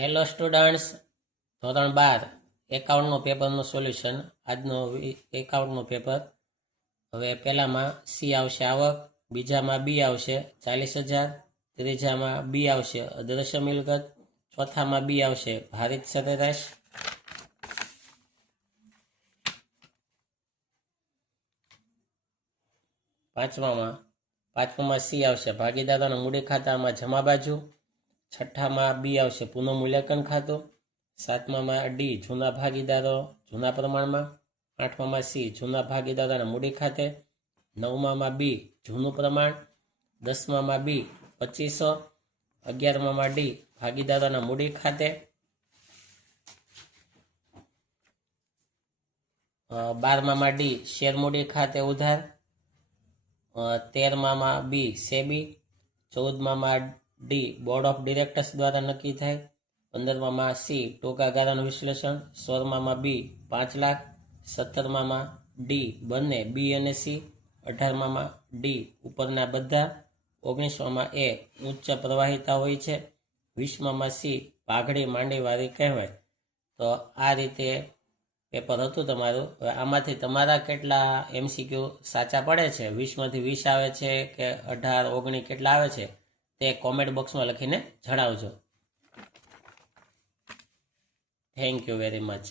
Hello students, ધોરણ 12 એકાઉન્ટનો પેપરનું solution. આજનો એકાઉન્ટનું paper. હવે પહેલામાં સી આવશે આવક, બીજામાં બી આવશે 40,000, ત્રીજામાં બી આવશે અદ્રશ્ય મિલકત, ચોથામાં બી આવશે ભારિત સરેરાશ, પાંચમામાં સી આવશે ભાગીદારોના મૂડી ખાતામાં જમા બાજુ, છઠ્ઠામાં બી આવશે પુનઃમૂલ્યાંકન ખાતું, સાતમામાં ડી જૂના ભાગીદારો જૂના પ્રમાણમાં, આઠમામાં સી જૂના ભાગીદારોના મૂડી ખાતે, નવમામાં બી જૂનું પ્રમાણ, દસમામાં બી 2500, 11મામાં ડી ભાગીદારોના મૂડી ખાતે, 12મામાં ડી શેર મૂડી ખાતે ઉધાર, 13મામાં બી સેબી, 14મામાં ડી બોર્ડ ઓફ ડિરેક્ટર્સ દ્વારા નક્કી થાય, 15મામાં સી ટૂંકા ગાળાનું વિશ્લેષણ, 16મામાં બી 5 લાખ, 17મામાં ડી બંને બી અને સી, 18મામાં ડી ઉપરના બધા, 19મામાં એ ઉચ્ચ પ્રવાહિતા હોય છે, 20મામાં સી પાઘડી માંડીવાળી કહેવાય. તો આ રીતે પેપર હતું તમારું. હવે આમાંથી તમારા કેટલા MCQ સાચા પડે છે, 20માંથી 20 આવે છે કે 18, 19 કેટલા આવે છે તે કોમેન્ટ બોક્સમાં લખીને જણાવજો. Thank you very much.